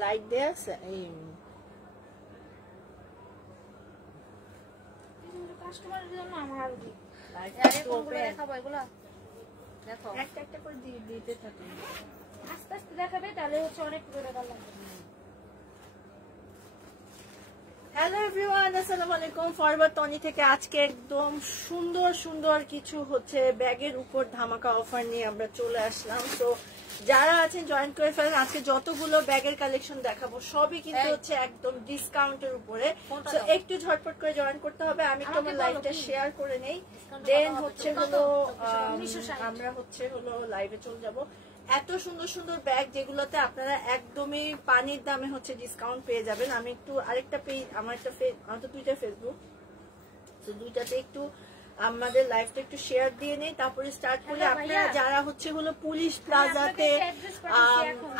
Light দেয়া আছে এই কাস্টমারের জন্য আমার লাইট কোনগুলো দেখাবো এগুলো দেখো একটা একটা করে দিতে থাকুন আস্তে আস্তে দেখাবে তাহলে হচ্ছে অনেক করে দেখালাম হ্যালো এভরিওয়ান আসসালামু আলাইকুম ফরওয়ার্ড টনি থেকে আজকে একদম সুন্দর সুন্দর কিছু হচ্ছে ব্যাগের উপর ধামাকা অফার নিয়ে আমরা চলে আসলাম। তো যারা আছেন জয়েন করে ফেলেন। আজকে যতগুলো ব্যাগের কালেকশন দেখাবো সবই কিন্তু হচ্ছে একদম ডিসকাউন্টের উপরে। তো একটু ঝটপট করে জয়েন করতে হবে। আমি একটু আমার লাইভটা শেয়ার করে নেই, দেন হচ্ছে হলো আমরা হচ্ছে হলো লাইভে চলে যাব। এত সুন্দর সুন্দর ব্যাগ যেগুলোতে আপনারা একদমই পানির দামে হচ্ছে ডিসকাউন্ট পেয়ে যাবেন। আমি একটু আরেকটা পেজ আমার তো দুইটা ফেসবুক, তো দুইটাতে একটু আমাদের লাইভটা একটু শেয়ার দিয়ে নেই, তারপরে স্টার্ট করলে আপনারা যারা হচ্ছে হলো পুলিশ প্লাজাতে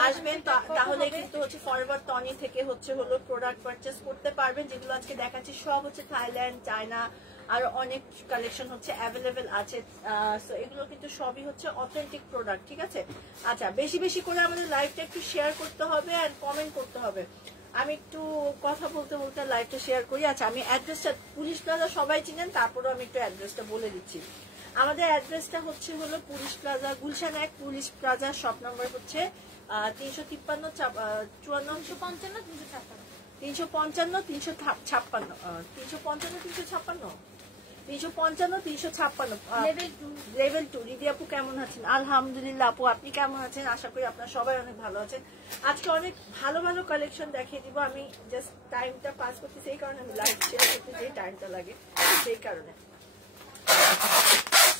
আসবেন তাহলে কিন্তু হচ্ছে ফরওয়ার্ড টনি থেকে হচ্ছে হলো প্রোডাক্ট পারচেস করতে পারবেন। যেগুলো আজকে দেখাচ্ছি সব হচ্ছে থাইল্যান্ড, চায়না, আর অনেক কালেকশন হচ্ছে অ্যাভেলেবেল আছে। সো এগুলো কিন্তু সবই হচ্ছে অথেন্টিক প্রোডাক্ট, ঠিক আছে। আচ্ছা, বেশি বেশি করে আমাদের লাইভটা একটু শেয়ার করতে হবে আর কমেন্ট করতে হবে। আমি একটু কথা বলতে বলতে লাইভটা শেয়ার করি। আচ্ছা, আমি অ্যাড্রেসটা পুলিশ প্লাজা সবাই চিনেন, তারপরেও আমি একটু অ্যাড্রেসটা বলে দিচ্ছি। আমাদের অ্যাড্রেসটা হচ্ছে হলো police plaza, Gulshan 1 police plaza, shop number হচ্ছে 353 54 355 লেভেল 2। রিদি আপু কেমন আছেন? আলহামদুলিল্লাহ আপু, আপনি কেমন আছেন? আশা করি আপনারা সবাই অনেক ভালো আছেন। আজকে অনেক ভালো ভালো কালেকশন দেখিয়ে দিব। আমি জাস্ট টাইমটা পাস করতে, সেই কারণে আমি লাইভ শেয়ার করতে যে টাইমটা লাগে সেই কারণে।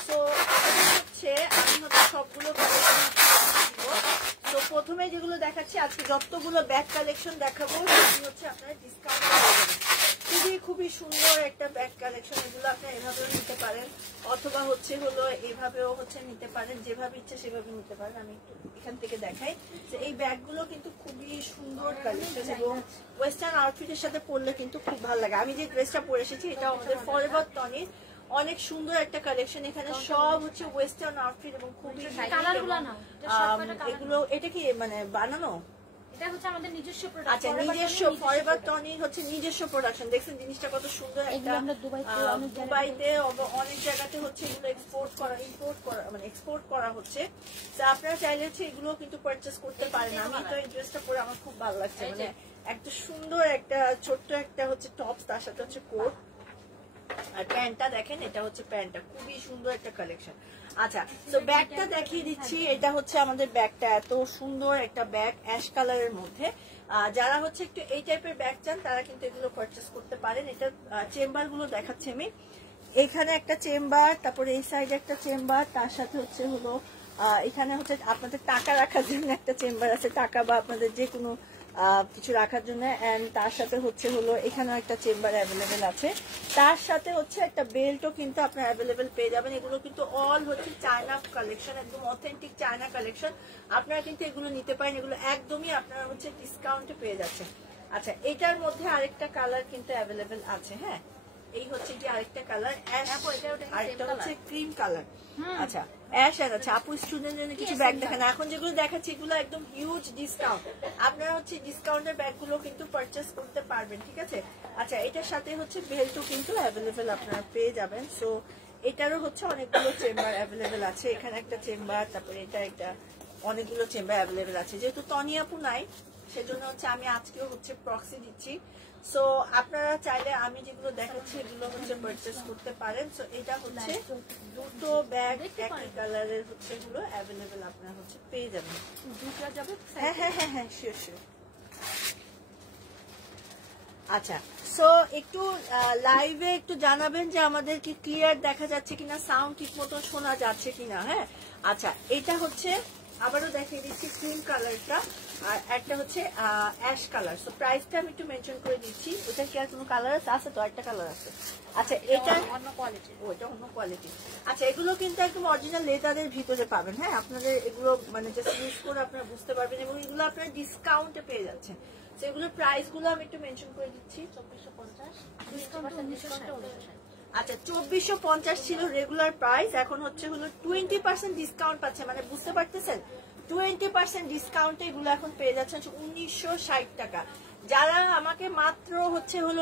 তো হচ্ছে আমি হচ্ছে সবগুলো কালেকশন দিব। তো প্রথমে যেগুলো দেখাচ্ছি আজকে যতগুলো ব্যাগ কালেকশন দেখাবো সেগুলো হচ্ছে আপনারা ডিসকাউন্ট পেয়ে যাবেন। খুবই সুন্দর একটা ব্যাগ কালেকশন। এগুলো আপনারা এভাবেও নিতে পারেন অথবা হচ্ছে হলো এভাবেও হচ্ছে নিতে পারেন, যেভাবে ইচ্ছে সেভাবে নিতে পারেন। আমি একটু এখান থেকে দেখাই যে এই ব্যাগগুলো কিন্তু খুবই সুন্দর কালেকশন এবং ওয়েস্টার্ন আউটফিটের সাথে পরলে কিন্তু খুব ভালো লাগে। আমি যে ড্রেসটা পরে এসেছি এটা আমাদের ফরওয়ার্ড টনির অনেক সুন্দর একটা কালেকশন। এখানে সব হচ্ছে ওয়েস্টার্ন আউটফিট এবং খুবই এগুলো এটা কি মানে বানানো, এটা হচ্ছে আমাদের নিজস্ব প্রোডাক্ট। আচ্ছা, নিজস্ব ফরওয়ার্ড টনির হচ্ছে নিজস্ব প্রোডাকশন। দেখছেন জিনিসটা কত সুন্দর একটা। দুবাইতে অনেক জায়গাতে হচ্ছে এগুলো ইম্পোর্ট করা হচ্ছে। তো আপনারা চাইলে হচ্ছে এগুলো কিন্তু পারচেস করতে পারেন। আমি তো এই ড্রেসটা পরে আমার খুব ভালো লাগছে, মানে একটা সুন্দর একটা ছোট্ট একটা হচ্ছে টপস, তার সাথে হচ্ছে কোট আর প্যান্টটা দেখেন, এটা হচ্ছে প্যান্টটা খুবই সুন্দর একটা কালেকশন। আচ্ছা, তো ব্যাগটা দেখিয়ে দিচ্ছি। এটা হচ্ছে আমাদের ব্যাগটা, এত সুন্দর একটা ব্যাগ অ্যাশ কালারের মধ্যে। যারা হচ্ছে একটু এই টাইপের ব্যাগ চান তারা কিন্তু এগুলো পারচেস করতে পারেন। এটা চেম্বার গুলো দেখাচ্ছি আমি। এখানে একটা চেম্বার, তারপরে এই সাইডে একটা চেম্বার, তার সাথে হচ্ছে হলো এখানে হচ্ছে আপনাদের টাকা রাখার জন্য একটা চেম্বার আছে, টাকা বা আপনাদের যে কোনো কিছু রাখার জন্য। এন্ড তার সাথে হচ্ছে হলো এখানেও একটা চেম্বার অ্যাভেলেবেল আছে। তার সাথে হচ্ছে একটা বেল্টও কিন্তু আপনার অ্যাভেলেবেল পেয়ে যাবেন। এগুলো কিন্তু অল হচ্ছে চায়না কালেকশন, একদম অথেন্টিক চায়না কালেকশন। আপনারা কিন্তু এগুলো নিতে পারেন, এগুলো একদমই আপনারা হচ্ছে ডিসকাউন্টে পেয়ে যাচ্ছেন। আচ্ছা, এটার মধ্যে আরেকটা কালার কিন্তু অ্যাভেলেবেল আছে। হ্যাঁ, এই হচ্ছে যে আরেকটা কালার অ্যাশ, আরেকটা হচ্ছে ক্রিম কালার। আচ্ছা, অ্যাশ আর আচ্ছা আপু স্টুডেন্টের জন্য কিছু ব্যাগ দেখেন। এখন যেগুলো দেখাচ্ছি এগুলো একদম হিউজ ডিসকাউন্ট। আপনারা হচ্ছে ডিসকাউন্টের ব্যাগগুলো কিন্তু পারচেস করতে পারবেন, ঠিক আছে। আচ্ছা, এটার সাথে হচ্ছে বেল্টও কিন্তু অ্যাভেলেবেল আপনারা পেয়ে যাবেন। সো এটারও হচ্ছে অনেকগুলো চেম্বার অ্যাভেলেবেল আছে। এখানে একটা চেম্বার, তারপরে এটা একটা, অনেকগুলো চেম্বার অ্যাভেলেবেল আছে। যেহেতু টনি আপু নাই সেজন্য হচ্ছে আমি আজকেও হচ্ছে প্রক্সি দিচ্ছি। সো আপনারা চাইলে আমি যেগুলো দেখাচ্ছি এগুলো হচ্ছে পারচেস করতে পারেন। সো এটা হচ্ছে দুটো ব্যাগ একই কালারের হচ্ছে এগুলো অ্যাভেলেবেল আপনারা হচ্ছে পেয়ে যাবেন। হ্যাঁ হ্যাঁ হ্যাঁ হ্যাঁ, শিওর শিওর। আচ্ছা, সো একটু লাইভে একটু জানাবেন যে আমাদের কি ক্লিয়ার দেখা যাচ্ছে কিনা, সাউন্ড ঠিক মতো শোনা যাচ্ছে কিনা। হ্যাঁ, আচ্ছা, এটা হচ্ছে আবারও দেখিয়ে দিচ্ছি ক্রিম কালারটা, আর একটা হচ্ছে অ্যাশ কালার। সো প্রাইসটা আমি একটু মেনশন করে দিচ্ছি। ওটা কি আর কোনো কালার আছে? তো একটা কালার আছে। আচ্ছা, এটা অন্য কোয়ালিটি, ওটা অন্য কোয়ালিটি। আচ্ছা, এগুলো কিন্তু একদম অরিজিনাল লেদারের ভিতরে পাবেন। হ্যাঁ, আপনাদের এগুলো মানে জাস্ট ইউজ করে আপনারা বুঝতে পারবেন এবং এগুলো আপনারা ডিসকাউন্টে পেয়ে যাচ্ছেন। তো এগুলোর প্রাইস গুলো আমি একটু মেনশন করে দিচ্ছি। 2450। আচ্ছা, 2450 ছিল রেগুলার প্রাইস, এখন হচ্ছে হলো 20% ডিসকাউন্ট পাচ্ছে। মানে বুঝতে পারতেছেন, 20% ডিসকাউন্টে এগুলো এখন পেয়ে যাচ্ছেন 1960 টাকা। যারা আমাকে মাত্র হচ্ছে হলো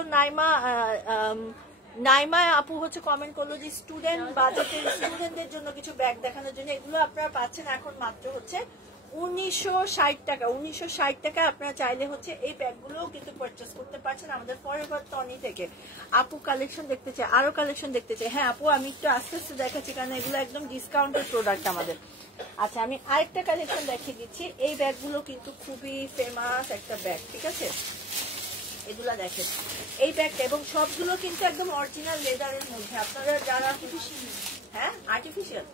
নাইমা আপু হচ্ছে কমেন্ট করলো যে স্টুডেন্ট বাজেটের স্টুডেন্টদের জন্য কিছু ব্যাগ দেখানোর জন্য, এগুলো আপনারা পাচ্ছেন এখন মাত্র হচ্ছে 1960 টাকা। 1960 টাকা আপনারা চাইলে হচ্ছে এই ব্যাগগুলোও কিন্তু পারচেস করতে পারছেন আমাদের ফরএভার টনি থেকে। আপু কালেকশন দেখতে চাই, আরো কালেকশন দেখতে চাই। হ্যাঁ আপু আমি একটু আস্তে আস্তে দেখাচ্ছি কারণ এগুলো একদম ডিসকাউন্টেড প্রোডাক্ট আমাদের। আচ্ছা আমি আরেকটা কালেকশন দেখিয়ে দিচ্ছি। এই ব্যাগগুলো কিন্তু খুবই ফেমাস একটা ব্যাগ, ঠিক আছে? এগুলা দেখেন এই ব্যাগটা, এবং সবগুলো কিন্তু একদম অরিজিনাল লেদারের মধ্যে। আপনারা যারা হ্যাঁ আর্টিফিশিয়াল,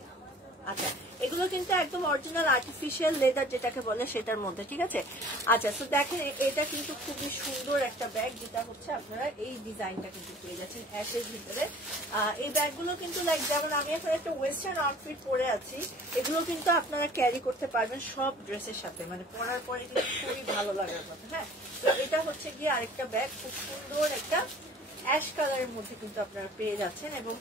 আচ্ছা এগুলো কিন্তু একদম অরিজিনাল আর্টিফিশিয়াল লেদার যেটাকে বলে সেটার মধ্যে, ঠিক আছে? আচ্ছা তো দেখেন এটা কিন্তু খুবই সুন্দর একটা ব্যাগ, যেটা হচ্ছে আপনারা এই ডিজাইনটা কিন্তু পেয়ে যাচ্ছেন অ্যাশের ভিতরে। এই ব্যাগগুলো কিন্তু লাইক যেমন আমি এখন একটা ওয়েস্টার্ন আউটফিট পরে আছি, এগুলো কিন্তু আপনারা ক্যারি করতে পারবেন সব ড্রেসের সাথে, মানে পরার পরে কিন্তু খুবই ভালো লাগার কথা। হ্যাঁ তো এটা হচ্ছে গিয়ে আরেকটা ব্যাগ, খুব সুন্দর একটা অ্যাশ কালারের মধ্যে কিন্তু আপনারা পেয়ে যাচ্ছেন, এবং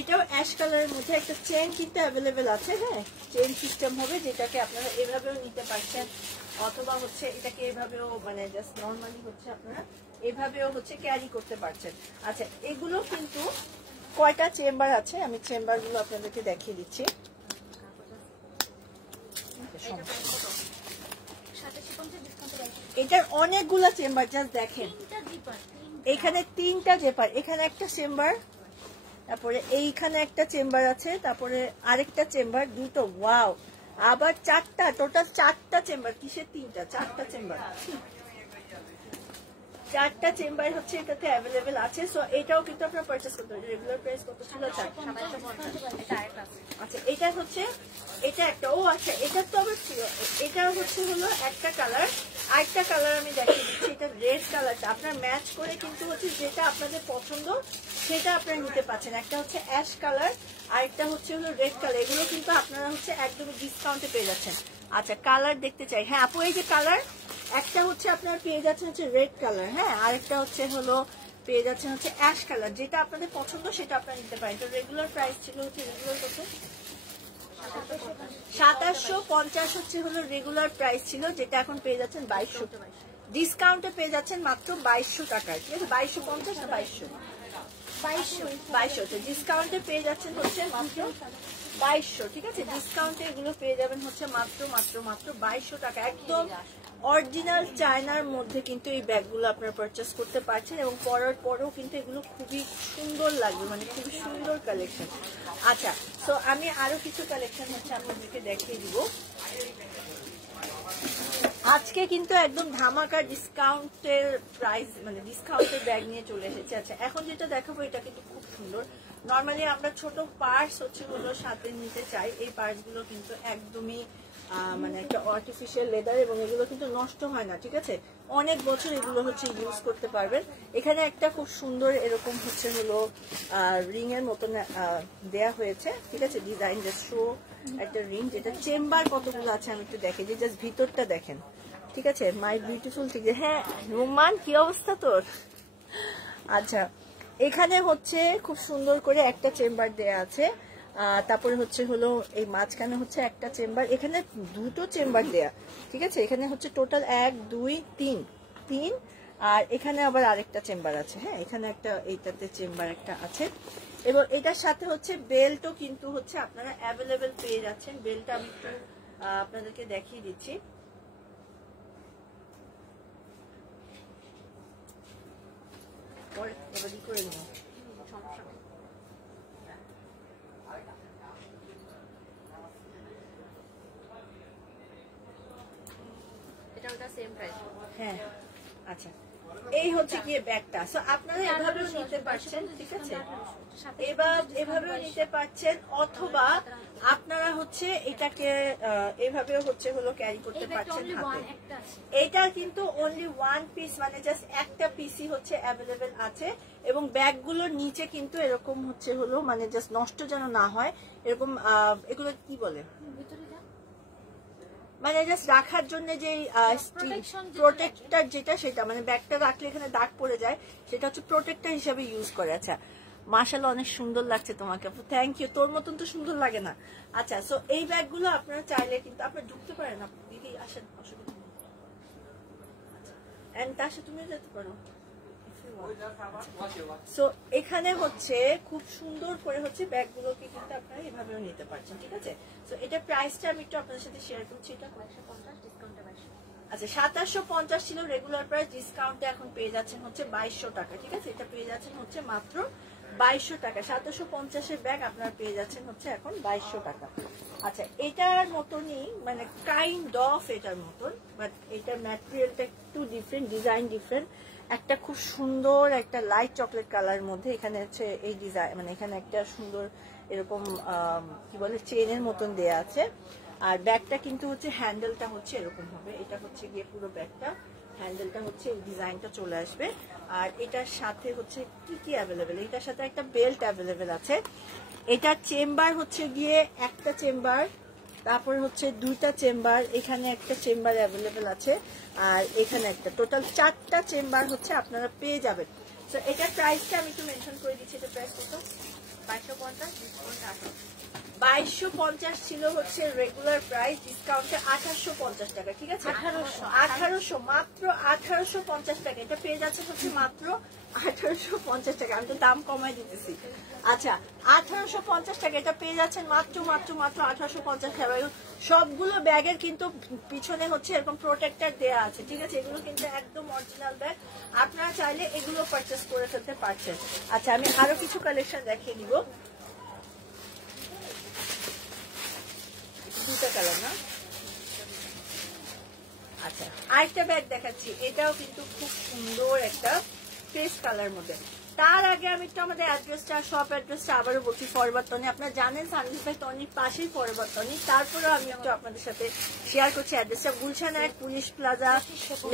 এটাও অ্যাশ কালারের মধ্যে একটা চেন কিন্তু অ্যাভেলেবেল আছে। হ্যাঁ চেন সিস্টেম হবে, যেটাকে আপনারা এভাবেও নিতে পারছেন, অথবা হচ্ছে এটাকে এভাবেও মানে জাস্ট নর্মালি হচ্ছে আপনারা এভাবেও হচ্ছে ক্যারি করতে পারছেন। আচ্ছা এগুলো কিন্তু কয়টা চেম্বার আছে, আমি চেম্বারগুলো আপনাদেরকে দেখিয়ে দিচ্ছি। এটার অনেকগুলো চেম্বার, জাস্ট দেখেন এখানে 3টা জেপার, এখানে একটা চেম্বার, তারপরে এইখানে একটা চেম্বার আছে, তারপরে আরেকটা চেম্বার, দুটো, ওয়াও, আবার 4টা, টোটাল 4টা চেম্বার। কিসের 3টা? 4টা চেম্বার, 4টা চেম্বার হচ্ছে এটাতে অ্যাভেলেবেল আছে। সো এটাও কিন্তু আপনারা পারচেজ করতে পারেন। রেগুলার প্রাইস কত ছিল? 450। আচ্ছা এটা হচ্ছে এটা একটা, ও আচ্ছা এটা তো আবার ছিল, এটা হচ্ছে হলো একটা কালার, আরেকটা কালার আমি দেখিয়ে দিচ্ছি। এটা রেড কালারটা আপনার ম্যাচ করে কিন্তু হচ্ছে যেটা আপনাদের পছন্দ সেটা আপনারা নিতে পারছেন। একটা হচ্ছে অ্যাশ কালার, আরেকটা হচ্ছে হলো রেড কালার। এগুলো কিন্তু আপনারা হচ্ছে একদমই ডিসকাউন্টে পেয়ে যাচ্ছেন। আচ্ছা কালার দেখতে চাই। হ্যাঁ আপু এই যে কালার, একটা হচ্ছে আপনারা পেয়ে যাচ্ছেন হচ্ছে রেড কালার, হ্যাঁ আরেকটা হচ্ছে হলো পেয়ে যাচ্ছেন হচ্ছে অ্যাশ কালার। যেটা আপনাদের পছন্দ সেটা আপনারা নিতে পারেন। তো রেগুলার প্রাইস ছিল হচ্ছে, রেগুলার কত? 2750 হচ্ছে হলো রেগুলার প্রাইস ছিল, যেটা এখন পেয়ে যাচ্ছেন 2200, ডিসকাউন্টে পেয়ে যাচ্ছেন মাত্র 2200 টাকায়, ঠিক আছে? 2250 না 2200 ডিসকাউন্টে পেয়ে যাচ্ছেন হচ্ছে মাত্র 2200, ঠিক আছে? ডিসকাউন্টে এগুলো পেয়ে যাবেন হচ্ছে মাত্র 2200 টাকা। একদম অরিজিনাল চায়নার মধ্যে কিন্তু এই ব্যাগগুলো আপনারা পারচেস করতে পারছেন, এবং পরার পরেও কিন্তু এগুলো খুবই সুন্দর লাগবে, মানে খুবই সুন্দর কালেকশন। আচ্ছা তো আমি আরো কিছু কালেকশন হচ্ছে আপনাদেরকে দেখিয়ে দিব। আজকে কিন্তু একদম ধামাকা ডিসকাউন্টের প্রাইস, মানে ডিসকাউন্টের ব্যাগ নিয়ে চলে এসেছে। আচ্ছা এখন যেটা দেখাবো এটা কিন্তু খুব সুন্দর। নর্মালি আমরা ছোট পার্স হচ্ছে হলো সাথে নিতে চাই, এই পার্স গুলো কিন্তু একদমই মানে একটা আর্টিফিশিয়াল লেদার, এবং এগুলো কিন্তু নষ্ট হয় না, ঠিক আছে? অনেক বছর এগুলো হচ্ছে ইউজ করতে পারবেন। এখানে একটা খুব সুন্দর এরকম হচ্ছে হলো রিং এর মতন দেয়া হয়েছে, ঠিক আছে? ডিজাইন জাস্ট শো একটা রিং, যেটা চেম্বার কতগুলো আছে আমি একটু দেখে যে জাস্ট ভিতরটা দেখেন, ঠিক আছে? মাই বিউটিফুল থেকে। হ্যাঁ রোমান কি অবস্থা তোর? আচ্ছা এখানে হচ্ছে খুব সুন্দর করে একটা চেম্বার দেয়া আছে, তারপরে হচ্ছে হলো এই মাঝখানে হচ্ছে একটা চেম্বার, এখানে দুটো চেম্বার দেয়া, ঠিক আছে? এখানে হচ্ছে টোটাল 1 2 3 আর এখানে আবার আরেকটা চেম্বার আছে। হ্যাঁ এখানে একটা, এইটাতে চেম্বার একটা আছে, এবং এটার সাথে হচ্ছে বেল্টও কিন্তু হচ্ছে আপনারা অ্যাভেলেবেল পেয়ে যাচ্ছেন। বেল্টটা আমি একটু আপনাদেরকে দেখিয়ে দিচ্ছি। করে নিও, সমস্যা নেই। এটা ওটা সেম প্রাইস। হ্যাঁ আচ্ছা এই হচ্ছে গিয়ে ব্যাগটা। সো আপনারা এভাবেও নিতে পারছেন, ঠিক আছে? এভাবেও নিতে পারছেন, অথবা আপনারা হচ্ছে এটাকে এভাবেও হচ্ছে হলো ক্যারি করতে পারছেন হাতে। এটা কিন্তু অনলি 1 পিস, মানে জাস্ট একটা পিসই হচ্ছে অ্যাভেলেবেল আছে, এবং ব্যাগগুলোর নিচে কিন্তু এরকম হচ্ছে হলো মানে জাস্ট নষ্ট যেন না হয় এরকম এগুলো কি বলে, মানে জাস্ট রাখার জন্য যে প্রোটেক্টর যেটা, সেটা মানে ব্যাগটা রাখলে এখানে দাগ পড়ে যায়, সেটা হচ্ছে প্রোটেক্টর হিসাবে ইউজ করে। আচ্ছা মাশাআল্লাহ অনেক সুন্দর লাগছে তোমাকে আপু, থ্যাংক ইউ। তোর মতন তো সুন্দর লাগে না। আচ্ছা, সো এই ব্যাগগুলো আপনারা চাইলে কিন্তু আপনারা ঢুকতে পারেন, আপু দিদি আসেন, অসুবিধা নেই। এন্ড তার সাথে তুমিও যেতে পারো। সো এখানে হচ্ছে খুব সুন্দর করে হচ্ছে ব্যাগগুলোকে কিন্তু আপনারা এভাবেও নিতে পারছেন, ঠিক আছে। সো এটা প্রাইসটা আমি একটু আপনাদের সাথে শেয়ার করছি। এটা 2250 ডিসকাউন্টে 2200। আচ্ছা, 2750 ছিল রেগুলার প্রাইস, ডিসকাউন্টে এখন পেয়ে যাচ্ছেন হচ্ছে 2200 টাকা, ঠিক আছে। এটা পেয়ে যাচ্ছেন হচ্ছে মাত্র 2200 টাকা। 2750 এর ব্যাগ আপনারা পেয়ে যাচ্ছেন হচ্ছে এখন 2200 টাকা। আচ্ছা, এটার মতনই মানে কাইন্ড অফ এটার মতন, বাট এটার ম্যাটেরিয়ালটা একটু ডিফারেন্ট, ডিজাইন ডিফারেন্ট। একটা খুব সুন্দর একটা লাইট চকলেট কালার মধ্যে এখানে হচ্ছে এই ডিজাইন, মানে এখানে একটা সুন্দর এরকম কি বলে চেনের মতন দেয়া আছে। আর ব্যাগটা কিন্তু হচ্ছে হ্যান্ডেলটা হচ্ছে এরকম হবে, এটা হচ্ছে গিয়ে পুরো ব্যাগটা হ্যান্ডেলটা হচ্ছে এই ডিজাইনটা চলে আসবে। আর এটার সাথে হচ্ছে কি কি অ্যাভেলেবেল, এটার সাথে একটা বেল্ট অ্যাভেলেবেল আছে। এটার চেম্বার হচ্ছে গিয়ে একটা চেম্বার, তারপর হচ্ছে দুইটা চেম্বার, এখানে একটা চেম্বার অ্যাভেলেবেল আছে, আর এখানে একটা, টোটাল 4টা চেম্বার হচ্ছে আপনারা পেয়ে যাবেন। তো এটার প্রাইসটা আমি একটু মেনশন করে দিচ্ছি। এটা প্রাইস কত? 2250, ডিসকাউন্ট 2250 ছিল হচ্ছে রেগুলার প্রাইস, ডিসকাউন্টে 2850 টাকা, ঠিক আছে। 1800 মাত্র 1850 টাকা। এটা পেয়ে যাচ্ছে হচ্ছে মাত্র 1850 টাকা। আমি তো দাম কমাই দিতেছি। আচ্ছা, 1850 টাকা এটা পেয়ে যাচ্ছেন মাত্র মাত্র মাত্র 1850 টাকা। সবগুলো ব্যাগের কিন্তু পিছনে হচ্ছে এরকম প্রোটেক্টর দেয়া আছে, ঠিক আছে। এগুলো কিন্তু একদম অরিজিনাল ব্যাগ, আপনারা চাইলে এগুলো পারচেস করে ফেলতে পারছেন। আচ্ছা, আমি আরো কিছু কালেকশন দেখিয়ে দিব। দুটো কালার না? আচ্ছা, আরেকটা ব্যাগ দেখাচ্ছি, এটাও কিন্তু খুব সুন্দর একটা পেস্ট কালার মধ্যে। তার আগে আমি একটু আমাদের অ্যাড্রেসটা, শপ অ্যাড্রেসটা আবারও বলছি। ফরওয়ার্ড আপনারা জানেন সানভিস ভাই টনির পাশেই ফরওয়ার্ড। তারপরেও আমি একটু আপনাদের সাথে শেয়ার করছি অ্যাড্রেসটা। গুলশান এক police plaza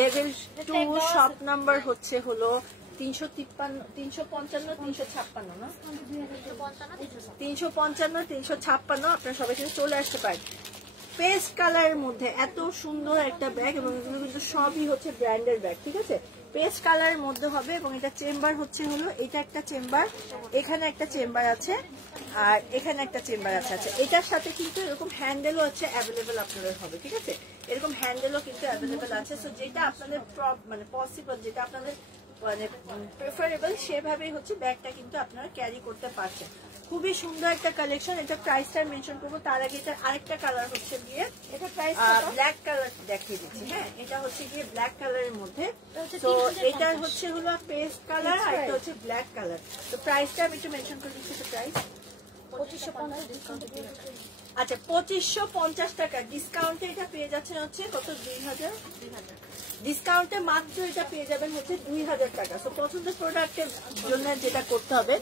level 2, shop number হচ্ছে হলো 353, 355, 356 না? 355, 356। আপনারা সবাই কিন্তু চলে আসতে পারেন। পেস্ট কালারের মধ্যে এত সুন্দর একটা ব্যাগ, এবং এগুলো কিন্তু সবই হচ্ছে ব্র্যান্ডের ব্যাগ, ঠিক আছে। পেস্ট কালারের মধ্যে হবে, এবং এটা চেম্বার হচ্ছে হলো, এটা একটা চেম্বার, এখানে একটা চেম্বার আছে, আর এখানে একটা চেম্বার আছে। আচ্ছা, এটার সাথে কিন্তু এরকম হ্যান্ডেলও হচ্ছে অ্যাভেলেবেল আপনাদের হবে, ঠিক আছে। এরকম হ্যান্ডেলও কিন্তু অ্যাভেলেবেল আছে। সো যেটা আপনাদের মানে পসিবল, যেটা আপনাদের মানে প্রেফারেবল, সেভাবেই হচ্ছে ব্যাগটা কিন্তু আপনারা ক্যারি করতে পারছেন। খুবই সুন্দর একটা কালেকশন। এটা প্রাইসটা মেনশন করবো, তার আগে এটা আরেকটা কালার হচ্ছে গিয়ে, এটা প্রাইস ব্ল্যাক কালার দেখিয়ে দিচ্ছি। হ্যাঁ, এটা হচ্ছে গিয়ে ব্ল্যাক কালারের মধ্যে। তো এটা হচ্ছে হলো পেস্ট কালার, আর এটা হচ্ছে ব্ল্যাক কালার। তো প্রাইসটা আমি একটু মেনশন করে দিচ্ছি। তো প্রাইস 2550 ডিসকাউন্টে 2000। আচ্ছা, 2550 টাকা। ডিসকাউন্টে এটা পেয়ে যাচ্ছেন হচ্ছে কত? 2000। ডিসকাউন্টে মাত্র এটা পেয়ে যাবেন হচ্ছে 2000 টাকা। তো পছন্দের প্রোডাক্টের জন্য যেটা করতে হবে,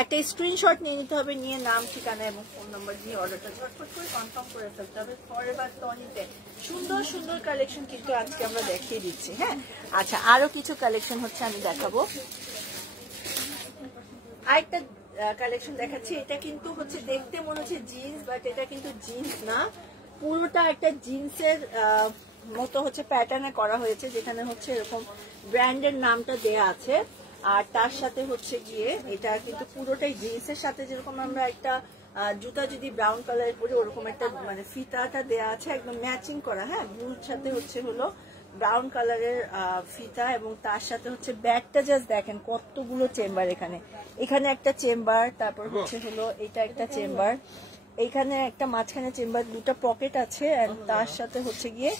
একটা স্ক্রিনশট নিয়ে নিতে হবে, নিয়ে নাম, ঠিকানা এবং ফোন নাম্বার দিয়ে অর্ডারটা ঝটপট করে কনফার্ম করে ফেলতে হবে। ফরএভার টনিতে সুন্দর সুন্দর কালেকশন কিন্তু আজকে আমরা দেখিয়ে দিচ্ছি। হ্যাঁ, আচ্ছা, আরো কিছু কালেকশন হচ্ছে আমি দেখাবো। আরেকটা কালেকশন দেখাচ্ছি। এটা কিন্তু হচ্ছে দেখতে মনে হচ্ছে জিন্স, বাট এটা কিন্তু জিন্স না, পুরোটা একটা জিন্সের মতো হচ্ছে প্যাটার্নে করা হয়েছে, যেখানে হচ্ছে এরকম ব্র্যান্ডের নামটা দেয়া আছে। আর তার সাথে হচ্ছে গিয়ে এটা কিন্তু পুরোটাই জিন্সের সাথে, যেরকম আমরা একটা জুতা যদি ব্রাউন কালারের পরে ওরকম একটা মানে ফিতাটা দেয়া আছে, একদম ম্যাচিং করা। হ্যাঁ, ব্লুর সাথে হচ্ছে হলো ব্রাউন কালারের ফিতা, এবং তার সাথে হচ্ছে ব্যাগটা জাস্ট দেখেন কতগুলো চেম্বার। এখানে এখানে একটা চেম্বার, তারপর হচ্ছে হলো এটা একটা চেম্বার, এখানে একটা মাঝখানে চেম্বার, দুটো পকেট আছে, এন্ড তার সাথে হচ্ছে গিয়ে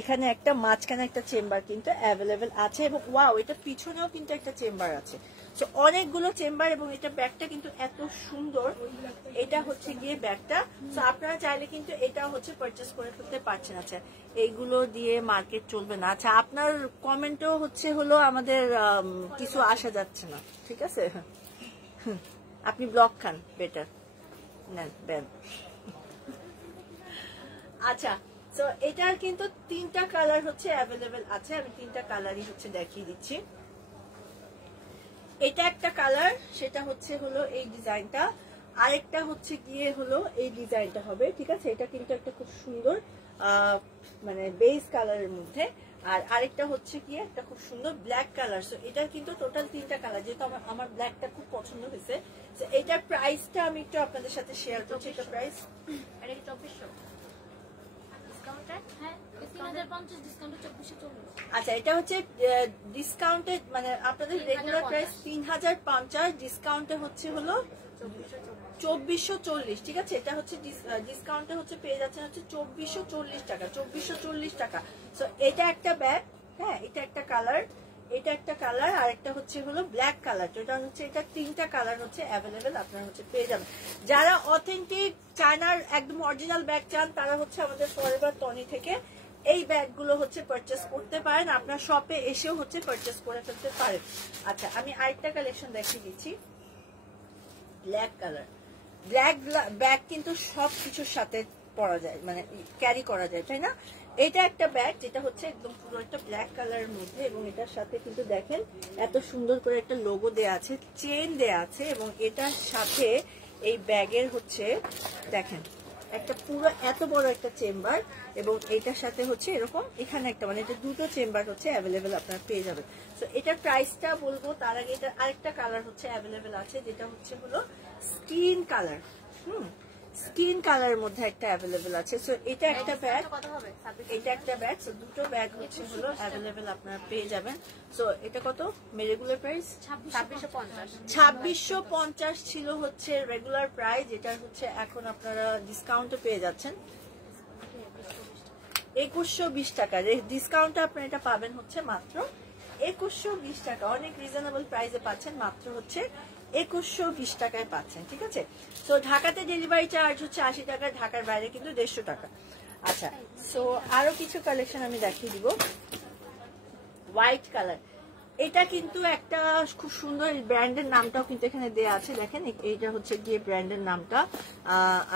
এখানে একটা মাঝখানে একটা চেম্বার কিন্তু অ্যাভেলেবেল আছে। এবং ওয়াও, এটা পিছনেও কিন্তু একটা চেম্বার আছে। তো অনেকগুলো চেম্বার, এবং এটা ব্যাগটা কিন্তু এত সুন্দর। এটা হচ্ছে গিয়ে ব্যাগটা। তো আপনারা চাইলে কিন্তু এটা হচ্ছে পারচেস করে ফেলতে পারছেন। আচ্ছা, এইগুলো দিয়ে মার্কেট চলবে না। আচ্ছা, আপনার কমেন্টও হচ্ছে হলো আমাদের কিছু আসা যাচ্ছে না, ঠিক আছে। আপনি ব্লক খান, বেটার নেন। আচ্ছা, তো এটার কিন্তু 3টা কালার হচ্ছে অ্যাভেলেবেল আছে। আমি 3টা কালারই হচ্ছে দেখিয়ে দিচ্ছি। এটা একটা কালার, সেটা হচ্ছে হলো এই ডিজাইনটা, আরেকটা হচ্ছে গিয়ে হলো এই ডিজাইনটা হবে, ঠিক আছে। এটা কিন্তু একটা খুব সুন্দর মানে বেস কালারের মধ্যে। আর আরেকটা হচ্ছে কি একটা খুব সুন্দর ব্ল্যাক কালার। সো এটার কিন্তু টোটাল 3টা কালার, যেহেতু আমার ব্ল্যাকটা খুব পছন্দ হয়েছে। সো এটার প্রাইসটা আমি একটু আপনাদের সাথে শেয়ার করছি। এটা প্রাইস এটা কি 2400 ডিসকাউন্টে? হ্যাঁ 3050 ডিসকাউন্টে 2440। আচ্ছা, এটা হচ্ছে ডিসকাউন্টেড, মানে আপনাদের রেগুলার প্রাইস 3050, ডিসকাউন্টে হচ্ছে হলো 2440। ঠিক আছে, এটা হচ্ছে ডিসকাউন্টে হচ্ছে পেয়ে যাচ্ছেন হচ্ছে 2440 টাকা, 2440 টাকা। সো এটা একটা ব্যাগ, হ্যাঁ এটা একটা কালার, এটা একটা কালার, আর একটা হচ্ছে হলো ব্ল্যাক কালার। তো এটা হচ্ছে, এটা 3টা কালার হচ্ছে অ্যাভেলেবেল, আপনারা হচ্ছে পেয়ে যাবেন। যারা অথেন্টিক চায়নার একদম অরিজিনাল ব্যাগ চান তারা হচ্ছে আমাদের ফরএভার টনি থেকে এই ব্যাগগুলো হচ্ছে পারচেস করতে পারেন, আপনার শপে এসেও হচ্ছে পারচেস করে ফেলতে পারেন। আচ্ছা, আমি আরেকটা কালেকশন দেখিয়ে দিচ্ছি, ব্ল্যাক কালার। ব্ল্যাক ব্যাগ কিন্তু সব কিছুর সাথে পরা যায়, মানে ক্যারি করা যায়, তাই না? এটা একটা ব্যাগ যেটা হচ্ছে একদম পুরো একটা ব্ল্যাক কালারের মধ্যে, এবং এটার সাথে কিন্তু দেখেন এত সুন্দর করে একটা লোগো দেয়া আছে, চেন দেয়া আছে, এবং এটার সাথে এই ব্যাগের হচ্ছে দেখেন একটা পুরো এত বড় একটা চেম্বার, এবং এটার সাথে হচ্ছে এরকম এখানে একটা, মানে এটা দুটো চেম্বার হচ্ছে অ্যাভেলেবেল আপনারা পেয়ে যাবেন। তো এটার প্রাইসটা বলবো তার আগে এটা আরেকটা কালার হচ্ছে অ্যাভেলেবেল আছে, যেটা হচ্ছে হলো স্কিন কালার। স্কিন কালারের মধ্যে একটা অ্যাভেলেবেল আছে। সো এটা একটা ব্যাগ, এটা একটা ব্যাগ। সো দুটো ব্যাগ হচ্ছে হলো অ্যাভেলেবেল আপনারা পেয়ে যাবেন। সো এটা কত রেগুলার প্রাইস? 2650 ছিল হচ্ছে রেগুলার প্রাইস, যেটা হচ্ছে এখন আপনারা ডিসকাউন্টে পেয়ে যাচ্ছেন 2120 টাকা। ডিসকাউন্টে আপনারা এটা পাবেন হচ্ছে মাত্র 2120 টাকা। অনেক রিজনেবল প্রাইসে পাচ্ছেন, মাত্র হচ্ছে 2120 টাকায় পাচ্ছেন। ঠিক আছে, তো ঢাকাতে ডেলিভারি চার্জ হচ্ছে 80 টাকা, ঢাকার বাইরে কিন্তু 150 টাকা। আচ্ছা, সো আরো কিছু কালেকশন আমি দেখিয়ে দিব। হোয়াইট কালার, এটা কিন্তু একটা খুব সুন্দর ব্র্যান্ডের নামটাও কিন্তু এখানে দেয়া আছে, দেখেন এইটা হচ্ছে গিয়ে ব্র্যান্ডের নামটা।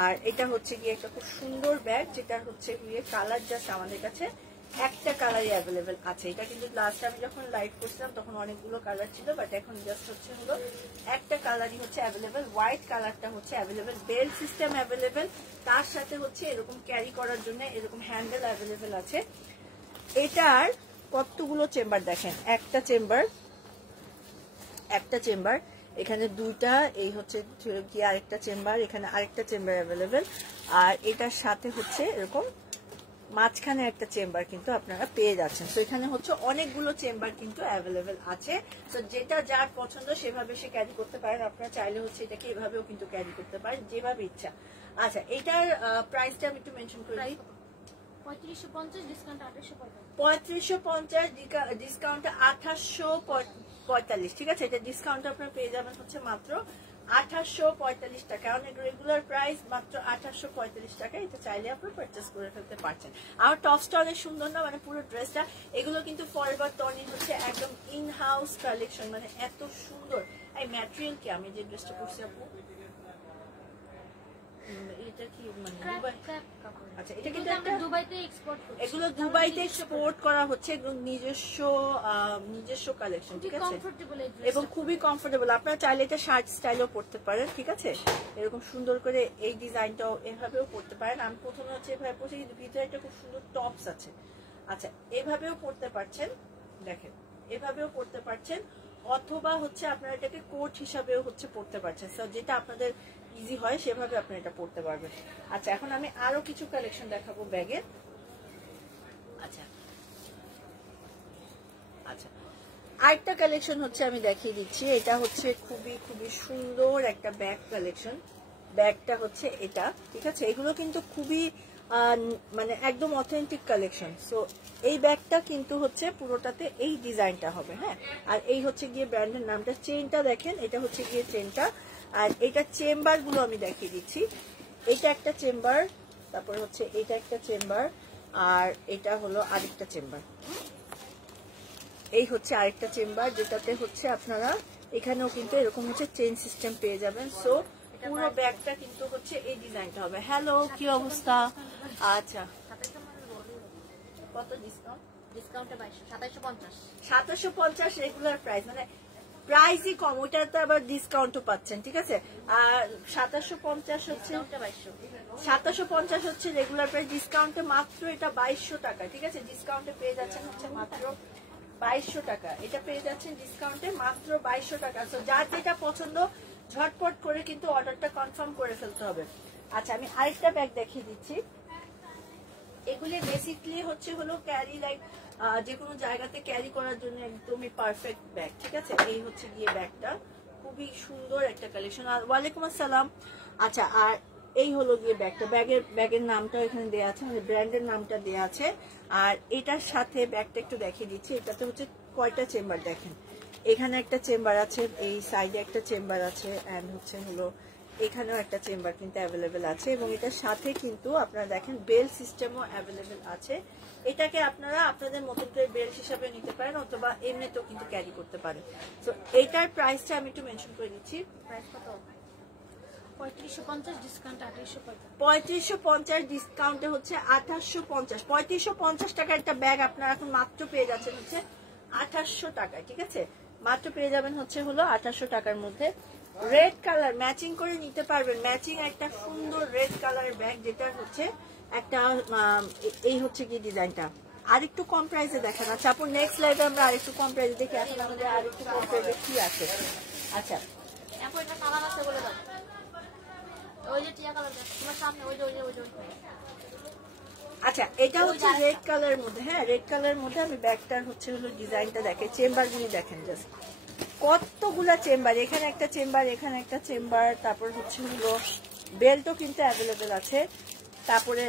আর এটা হচ্ছে গিয়ে একটা খুব সুন্দর ব্যাগ, যেটা হচ্ছে গিয়ে কালার জাস্ট আমাদের কাছে একটা কালারই অ্যাভেলেবেল আছে। এটা কিন্তু লাস্ট আমি যখন লাইভ করছিলাম তখন অনেকগুলো কালার ছিল, বাট এখন জাস্ট হচ্ছে হলো একটা কালারই হচ্ছে অ্যাভেলেবেল। হোয়াইট কালারটা হচ্ছে অ্যাভেলেবেল, বেল্ট সিস্টেম অ্যাভেলেবেল, তার সাথে হচ্ছে এরকম ক্যারি করার জন্য এরকম হ্যান্ডেল অ্যাভেলেবেল আছে। এটার কতগুলো চেম্বার দেখেন, একটা চেম্বার, এখানে দুইটা, এই হচ্ছে কি আরেকটা চেম্বার, এখানে আরেকটা চেম্বার অ্যাভেলেবেল, আর এটার সাথে হচ্ছে এরকম মাঝখানে একটা চেম্বার কিন্তু আপনারা পেয়ে যাচ্ছেন। তো এখানে হচ্ছে অনেকগুলো চেম্বার কিন্তু অ্যাভেলেবেল আছে। তো যেটা যার পছন্দ সেভাবে সে ক্যারি করতে পারেন, আপনারা চাইলে হচ্ছে এটাকে এভাবেও কিন্তু ক্যারি করতে পারেন, যেভাবে ইচ্ছা। আচ্ছা, এটার প্রাইসটা আমি একটু মেনশন করে দিই। 3550 ডিসকাউন্ট 2845। 3550 ডিসকাউন্টে 2845। ঠিক আছে, এটা ডিসকাউন্ট আপনারা পেয়ে যাবেন হচ্ছে মাত্র 2845 টাকা। অনেক রেগুলার প্রাইস মাত্র 2845 টাকা। এটা চাইলে আপনারা পারচেস করে ফেলতে পারছেন। আমার টপসটা অনেক সুন্দর না, মানে পুরো ড্রেসটা, এগুলো কিন্তু ফরএভার টনি হচ্ছে একদম ইন হাউস কালেকশন, মানে এত সুন্দর। এই ম্যাটেরিয়াল কি, আমি যে ড্রেসটা পরছি আপু, এটা কি মানে দুবাই? আচ্ছা, এটা কিন্তু একটা দুবাইতে এক্সপোর্ট করছি, এগুলো দুবাইতে এক্সপোর্ট করা হচ্ছে, এগুলো নিজস্ব কালেকশন। ঠিক আছে, এবং খুবই কমফোর্টেবল। আপনারা চাইলে এটা শার্ট স্টাইলও পরতে পারেন। ঠিক আছে, এরকম সুন্দর করে এই ডিজাইনটাও এভাবেও পরতে পারেন। আমি প্রথমে হচ্ছে এভাবে পরছি, কিন্তু ভিতরে একটা খুব সুন্দর টপস আছে। আচ্ছা, এভাবেও পরতে পারছেন, দেখেন এভাবেও পরতে পারছেন, অথবা হচ্ছে আপনারা এটাকে কোট হিসাবেও হচ্ছে পরতে পারছেন। যেটা আপনাদের ইজি হয় সেভাবে আপনি এটা পড়তে পারবেন। আচ্ছা, এখন আমি আরো কিছু কালেকশন দেখাবো ব্যাগের। আচ্ছা আচ্ছা, আরেকটা কালেকশন হচ্ছে আমি দেখিয়ে দিচ্ছি। এটা হচ্ছে খুবই খুবই সুন্দর একটা ব্যাগ কালেকশন। ব্যাগটা হচ্ছে এটা। ঠিক আছে, এগুলো কিন্তু খুবই মানে একদম অথেন্টিক কালেকশন। সো এই ব্যাগটা কিন্তু হচ্ছে পুরোটাতে এই ডিজাইনটা হবে, হ্যাঁ। আর এই হচ্ছে গিয়ে ব্র্যান্ডের নামটা, চেনটা দেখেন, এটা হচ্ছে গিয়ে চেনটা। আর এটা চেম্বার গুলো আমি দেখিয়ে দিচ্ছি। এটা একটা চেম্বার, তারপর হচ্ছে এটা একটা চেম্বার, আর এটা হলো আরেকটা চেম্বার। এই হচ্ছে আরেকটা চেম্বার, যেটাতে হচ্ছে আপনারা এখানেও কিন্তু এরকম হচ্ছে চেন সিস্টেম পেয়ে যাবেন। সো পুরো ব্যাগটা কিন্তু হচ্ছে এই ডিজাইনটা হবে। হ্যালো, কি অবস্থা? আচ্ছা, কত ডিসকাউন্ট? ডিসকাউন্টে 2750 2750 রেগুলার প্রাইস, মানে প্রাইসই কম, ওইটাতে আবার ডিসকাউন্টও পাচ্ছেন, ঠিক আছে। আর 2750 হচ্ছে 2750 হচ্ছে রেগুলার প্রাইস, ডিসকাউন্টে মাত্র এটা 2200 টাকা, ঠিক আছে। ডিসকাউন্টে পেয়ে যাচ্ছেন হচ্ছে মাত্র 2200 টাকা, এটা পেয়ে যাচ্ছেন ডিসকাউন্টে মাত্র 2200 টাকা। সো যার যেটা পছন্দ ঝটপট করে কিন্তু অর্ডারটা কনফার্ম করে ফেলতে হবে। আচ্ছা, আমি আরেকটা ব্যাগ দেখিয়ে দিচ্ছি। এগুলি বেসিকলি হচ্ছে হলো ক্যারি লাইক যে কোনো জায়গাতে ক্যারি করার জন্য একদমই পারফেক্ট ব্যাগ, ঠিক আছে। এই হচ্ছে গিয়ে ব্যাগটা, খুবই সুন্দর একটা কালেকশন। আর ওয়ালাইকুম আসসালাম। আচ্ছা, আর এই হলো গিয়ে ব্যাগটা, ব্যাগের নামটা এখানে দেওয়া আছে, মানে ব্র্যান্ডের নামটা দেওয়া আছে। আর এটার সাথে ব্যাগটা একটু দেখিয়ে দিচ্ছি। এটাতে হচ্ছে কয়টা চেম্বার দেখেন, এখানে একটা চেম্বার আছে, এই সাইডে একটা চেম্বার আছে, অ্যান্ড হচ্ছে হলো এখানেও একটা চেম্বার কিন্তু অ্যাভেলেবেল আছে। এবং এটার সাথে কিন্তু আপনারা দেখেন বেল সিস্টেমও অ্যাভেলেবেল আছে। এটাকে আপনারা আপনাদের মতো করে বেল্ট হিসাবে নিতে পারেন, অথবা এমনিতেও কিন্তু ক্যারি করতে পারেন। তো এইটার প্রাইসটা আমি একটু মেনশন করে দিচ্ছি। প্রাইস কত? 3550 ডিসকাউন্ট 2850। 3550 ডিসকাউন্টে হচ্ছে 2850। 3550 টাকার একটা ব্যাগ আপনারা এখন মাত্র পেয়ে যাচ্ছেন হচ্ছে 2800 টাকায়, ঠিক আছে। মাত্র পেয়ে যাবেন হচ্ছে হলো 2800 টাকার মধ্যে। রেড কালার ম্যাচিং করে নিতে পারবেন, ম্যাচিং একটা সুন্দর রেড কালারের ব্যাগ, যেটা হচ্ছে একটা এই হচ্ছে কি ডিজাইনটা আরেকটু কম প্রাইসে দেখেন। আচ্ছা আপু, নেক্সট লাইভে আমরা আরেকটু কম প্রাইসে দেখি এখন আমাদের আরেকটু কম প্রাইসে কি আছে। আচ্ছা আপু, এটা কালার আছে বলে দাও। ওই যে টিয়া কালার তোমার সামনে, ওই যে আচ্ছা, এটা হচ্ছে রেড কালারের মধ্যে। হ্যাঁ, রেড কালারের মধ্যে আমি ব্যাগটার হচ্ছে হলো ডিজাইনটা দেখে, চেম্বারগুলি দেখেন জাস্ট কতগুলা চেম্বার, এখানে একটা চেম্বার, এখানে একটা চেম্বার, তারপর হচ্ছে হলো বেল্টও কিন্তু অ্যাভেলেবেল আছে। তারপরে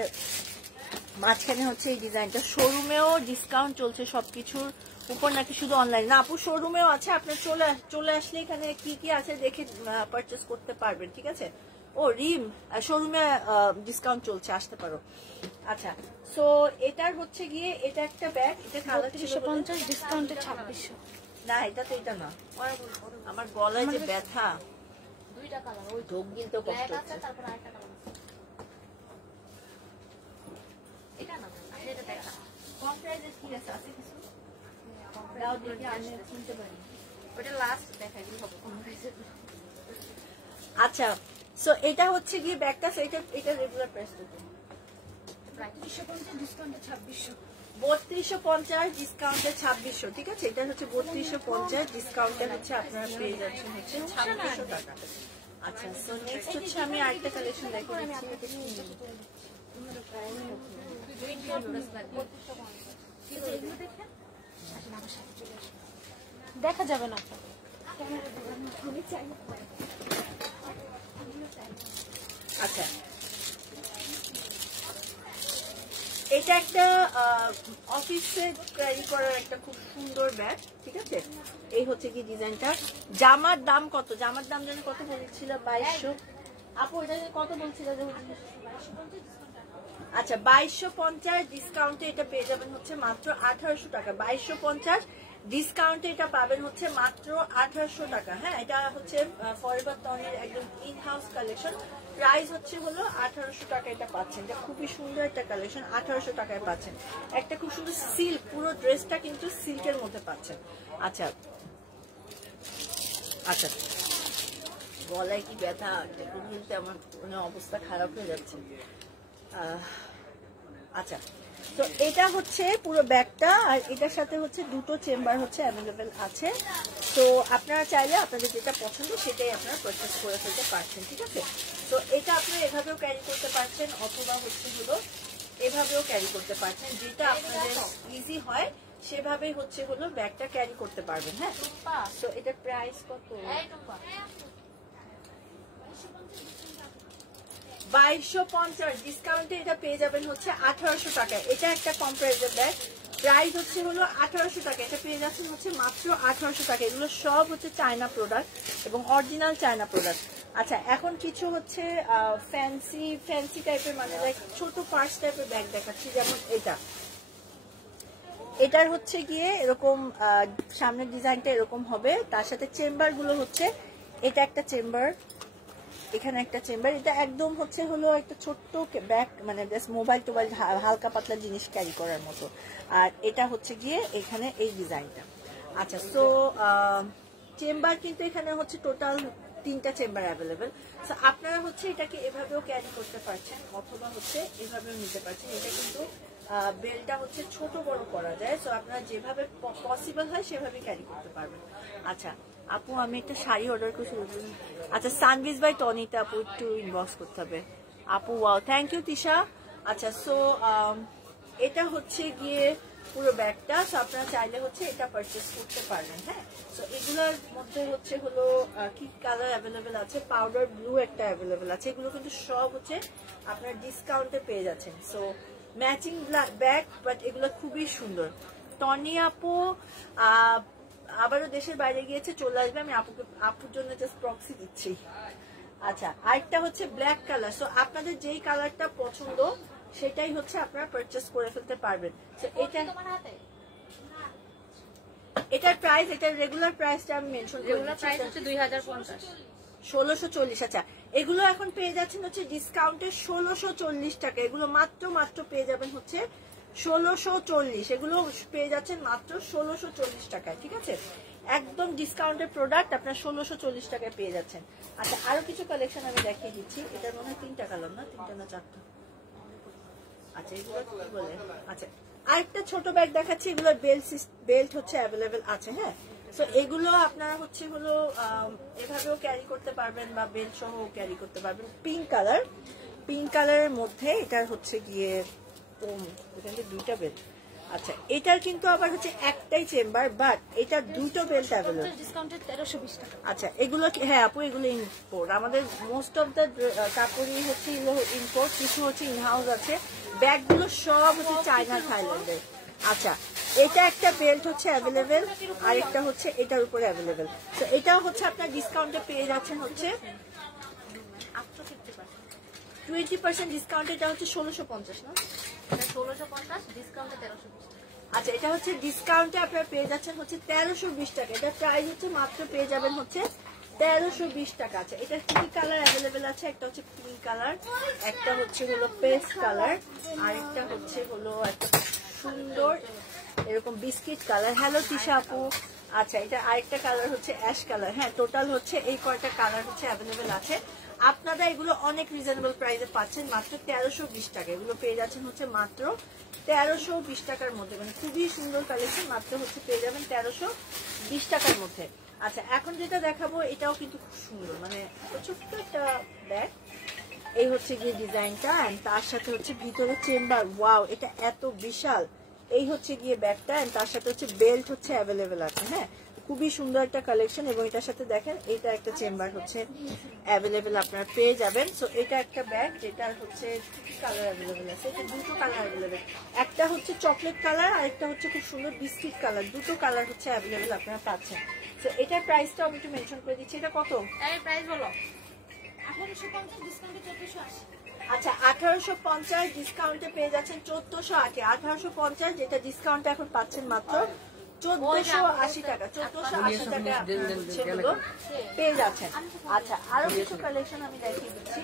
মাঝখানে হচ্ছে এই ডিজাইনটা, শোরুমেও ডিসকাউন্ট চলছে সবকিছুর উপর, নাকি শুধু অনলাইন না? আপু, শোরুমেও আছে, আপনার চলে আসলে এখানে কি কি আছে দেখে পারচেস করতে পারবেন, ঠিক আছে। ও রিম, শোরুমে ডিসকাউন্ট চলছে, আসতে পারো। আচ্ছা, সো এটার হচ্ছে গিয়ে এটা একটা ব্যাগ, এটা কালার ছিল 3550 ডিসকাউন্টে 2600। না, এটা তো এটা না, আমার গলায় যে ব্যথা, দুইটা কালার, ওই ঢোক গিলতে কষ্ট হচ্ছে। তারপর আরেকটা কালার আছে, এটা না, এটা দেখা কম প্রাইসে কি আছে, আছে কিছু দাও দেখি, আমি শুনতে পারি। ওটা লাস্ট দেখাই দিই হবে কোন প্রাইসে। আচ্ছা, সো এটা হচ্ছে গিয়ে ব্যাগটা, এটা রেগুলার প্রাইস কত? 3250 ডিসকাউন্টে 2600। 3250 ডিসকাউন্টে 2600, ঠিক আছে। এটা হচ্ছে 3250 ডিসকাউন্টে হচ্ছে আপনারা পেয়ে যাচ্ছেন হচ্ছে 2600 টাকা। আচ্ছা, সো নেক্সট হচ্ছে আমি আরেকটা কালেকশন দেখিয়ে দিচ্ছি। দেখা যাবে না, আচ্ছা, এটা একটা অফিসে ক্যারি করার একটা খুব সুন্দর ব্যাগ, ঠিক আছে। এই হচ্ছে কি ডিজাইনটা। জামার দাম কত? জামার দাম যেন কত বলছিল? 2200। আপু, এটা কত বলছিল? আচ্ছা, 2250 ডিসকাউন্টে এটা পেয়ে যাবেন হচ্ছে মাত্র 1800 টাকা। 2250 ডিসকাউন্টে এটা পাবেন হচ্ছে মাত্র 1800 টাকা। হ্যাঁ, এটা হচ্ছে ফরএভার টনির একদম ইন হাউস কালেকশন। প্রাইস হচ্ছে হলো 1800 টাকা, এটা পাচ্ছেন। এটা খুবই সুন্দর একটা কালেকশন, 1800 টাকায় পাচ্ছেন। একটা খুব সুন্দর সিল্ক, পুরো ড্রেসটা কিন্তু সিল্কের মধ্যে পাচ্ছেন। আচ্ছা আচ্ছা, গলায় কি ব্যথা, কিন্তু আমার মানে অবস্থা খারাপ হয়ে যাচ্ছে। আচ্ছা, তো এটা হচ্ছে পুরো ব্যাগটা, আর এটার সাথে হচ্ছে দুটো চেম্বার হচ্ছে অ্যাভেলেবেল আছে। তো আপনারা চাইলে আপনাদের যেটা পছন্দ সেটাই আপনারা পারচেস করে ফেলতে পারছেন, ঠিক আছে। তো এটা আপনারা এভাবেও ক্যারি করতে পারছেন, অথবা হচ্ছে হলো এভাবেও ক্যারি করতে পারছেন, যেটা আপনাদের ইজি হয় সেভাবেই হচ্ছে হলো ব্যাগটা ক্যারি করতে পারবেন। হ্যাঁ, তো এটার প্রাইস কত? 2250 ডিসকাউন্টে এটা পেয়ে যাবেন হচ্ছে 1800 টাকায়। এটা একটা কম প্রাইসের ব্যাগ, প্রাইস হচ্ছে হলো 1800 টাকা, এটা পেয়ে যাচ্ছেন হচ্ছে মাত্র 1800 টাকা। এগুলো সব হচ্ছে চায়না প্রোডাক্ট এবং অরিজিনাল চায়না প্রোডাক্ট। আচ্ছা, এখন কিছু হচ্ছে ফ্যান্সি টাইপের, মানে লাইক ছোট পার্স টাইপের ব্যাগ দেখাচ্ছি। যেমন এটার হচ্ছে গিয়ে এরকম সামনের ডিজাইনটা এরকম হবে, তার সাথে চেম্বার গুলো হচ্ছে এটা একটা চেম্বার, এখানে একটা চেম্বার। এটা একদম হচ্ছে হলো একটা ছোট্ট ব্যাগ, মানে জাস্ট মোবাইল টোবাইল হালকা পাতলা জিনিস ক্যারি করার মতো। আর এটা হচ্ছে গিয়ে এখানে এই ডিজাইনটা। আচ্ছা, সো চেম্বার কিন্তু এখানে হচ্ছে টোটাল 3টা চেম্বার অ্যাভেলেবেল। সো আপনারা হচ্ছে এটাকে এভাবেও ক্যারি করতে পারছেন অথবা হচ্ছে এভাবেও নিতে পারছেন। এটা কিন্তু বেলটা হচ্ছে ছোট বড় করা যায়, সো আপনারা যেভাবে পসিবল হয় সেভাবে ক্যারি করতে পারবেন। আচ্ছা আপু আমি একটা শাড়ি অর্ডার করছি। আচ্ছা সানভিজ বাই টনিটা আপু একটু ইনবক্স করতে হবে আপু। Wow thank you Tisha. আচ্ছা সো এটা হচ্ছে গিয়ে পুরো ব্যাগটা, সো আপনারা চাইলে হচ্ছে এটা পারচেস করতে পারবেন। হ্যাঁ সো এগুলোর মধ্যে হচ্ছে হলো কি কালার অ্যাভেলেবেল আছে, পাউডার ব্লু একটা অ্যাভেলেবেল আছে। এগুলো কিন্তু সব হচ্ছে আপনারা ডিসকাউন্টে পেয়ে যাচ্ছেন। সো ম্যাচিং ব্যাগ, বাট এগুলো খুবই সুন্দর। টনি আপু আবারও দেশের বাইরে গিয়েছে, চলে আসবে। আমি আপুর জন্য জাস্ট প্রক্সি দিচ্ছি। আচ্ছা আরেকটা হচ্ছে ব্ল্যাক কালার। সো আপনাদের যেই কালারটা পছন্দ সেটাই হচ্ছে আপনারা পারচেস করে ফেলতে পারবেন। সো এটার প্রাইস, এটার রেগুলার প্রাইসটা আমি মেনশন করি। রেগুলার প্রাইস হচ্ছে 2050, 1640। আচ্ছা এগুলো এখন পেয়ে যাচ্ছেন হচ্ছে ডিসকাউন্টে 1640 টাকা। এগুলো মাত্র পেয়ে যাবেন হচ্ছে 1640। এগুলো পেয়ে যাচ্ছেন মাত্র 1640 টাকায়। ঠিক আছে, একদম ডিসকাউন্টের প্রোডাক্ট আপনার 1640 টাকায় পেয়ে যাচ্ছেন। আচ্ছা আরো কিছু কালেকশন আমি দেখিয়ে দিচ্ছি। এটার মনে হয় 3টা কালার, না 3টা না 4টা। আচ্ছা এগুলো কি বলে। আচ্ছা আরেকটা ছোট ব্যাগ দেখাচ্ছি। এগুলোর বেল্ট হচ্ছে অ্যাভেলেবেল আছে। হ্যাঁ সো এগুলো আপনারা হচ্ছে হলো এভাবেও ক্যারি করতে পারবেন বা বেল্ট সহ ক্যারি করতে পারবেন। পিঙ্ক কালারের মধ্যে এটার হচ্ছে গিয়ে এখানে 2টা বেল্ট। আচ্ছা এটার কিন্তু আবার হচ্ছে একটাই চেম্বার, বাট এটার 2টো বেল্ট অ্যাভেলেবল। ডিসকাউন্টে 1320 টাকা। আচ্ছা এগুলো কি, হ্যাঁ আপু এগুলো ইম্পোর্ট। আমাদের মোস্ট অফ দ্য কাপড়ই হচ্ছে ইম্পোর্ট, কিছু হচ্ছে ইনহাউস আছে। ব্যাগগুলো সব হচ্ছে চায়না, থাইল্যান্ডের। আচ্ছা এটা একটা বেল্ট হচ্ছে অ্যাভেলেবেল, আরেকটা হচ্ছে এটার উপরে অ্যাভেলেবেল। তো এটাও হচ্ছে আপনার ডিসকাউন্টে পেয়ে যাচ্ছেন হচ্ছে 20% ডিসকাউন্ট। এটা হচ্ছে 1650 না, 1650 ডিসকাউন্টে 1320 টাকা। আচ্ছা এটা হচ্ছে ডিসকাউন্টে আপনারা পেয়ে যাচ্ছেন হচ্ছে 1320 টাকা। এটা প্রাইস হচ্ছে মাত্র পেয়ে যাবেন হচ্ছে 1320 টাকা। আছে এটার কি কালার অ্যাভেলেবেল আছে, একটা হচ্ছে পিঙ্ক কালার, একটা হচ্ছে হলো পেস্ট কালার, আরেকটা হচ্ছে হলো একটা সুন্দর এরকম বিস্কিট কালার। হ্যালো তিশা আপু। আচ্ছা এটা আরেকটা কালার হচ্ছে অ্যাশ কালার। হ্যাঁ টোটাল হচ্ছে এই কয়টা কালার হচ্ছে অ্যাভেলেবেল আছে। আপনারা এগুলো অনেক রিজনেবল প্রাইসে পাচ্ছেন, মাত্র 1320 টাকা। এগুলো পেয়ে যাচ্ছেন হচ্ছে মাত্র 1320 টাকার মধ্যে, মানে খুবই সুন্দর কালেকশন। মাত্র হচ্ছে পেয়ে যাবেন 1320 টাকার মধ্যে। আচ্ছা এখন যেটা দেখাবো এটাও কিন্তু খুব সুন্দর, মানে ছোট্ট একটা ব্যাগ। এই হচ্ছে গিয়ে ডিজাইনটা, এন্ড তার সাথে হচ্ছে ভিতরে চেম্বার। ওয়াও এটা এত বিশাল। এই হচ্ছে গিয়ে ব্যাগটা, এন্ড তার সাথে হচ্ছে বেল্ট হচ্ছে অ্যাভেলেবেল আছে। হ্যাঁ খুবই সুন্দর একটা কালেকশন। এবং এটার সাথে দেখেন এটা একটা চেম্বার হচ্ছে অ্যাভেলেবেল আপনারা পেয়ে যাবেন। সো এটা একটা ব্যাগ যেটার হচ্ছে কালার অ্যাভেলেবেল আছে। এটা 2টো কালার অ্যাভেলেবেল, একটা হচ্ছে চকলেট কালার আর একটা হচ্ছে খুব সুন্দর বিস্কিট কালার। 2টো কালার হচ্ছে অ্যাভেলেবেল আপনারা পাচ্ছেন। তো এটার প্রাইসটা আমি একটু মেনশন করে দিচ্ছি। এটা কত? এই প্রাইস বলো। 1850 ডিসকাউন্টে 1480। আচ্ছা 1850 ডিসকাউন্টে পেয়ে যাচ্ছেন 1480। 1850 যেটা ডিসকাউন্টে এখন পাচ্ছেন মাত্র 1480 টাকা। 1480 টাকা আপনারা হচ্ছে হলো পেয়ে যাচ্ছেন। আচ্ছা আরো কিছু কালেকশন আমি দেখিয়ে দিচ্ছি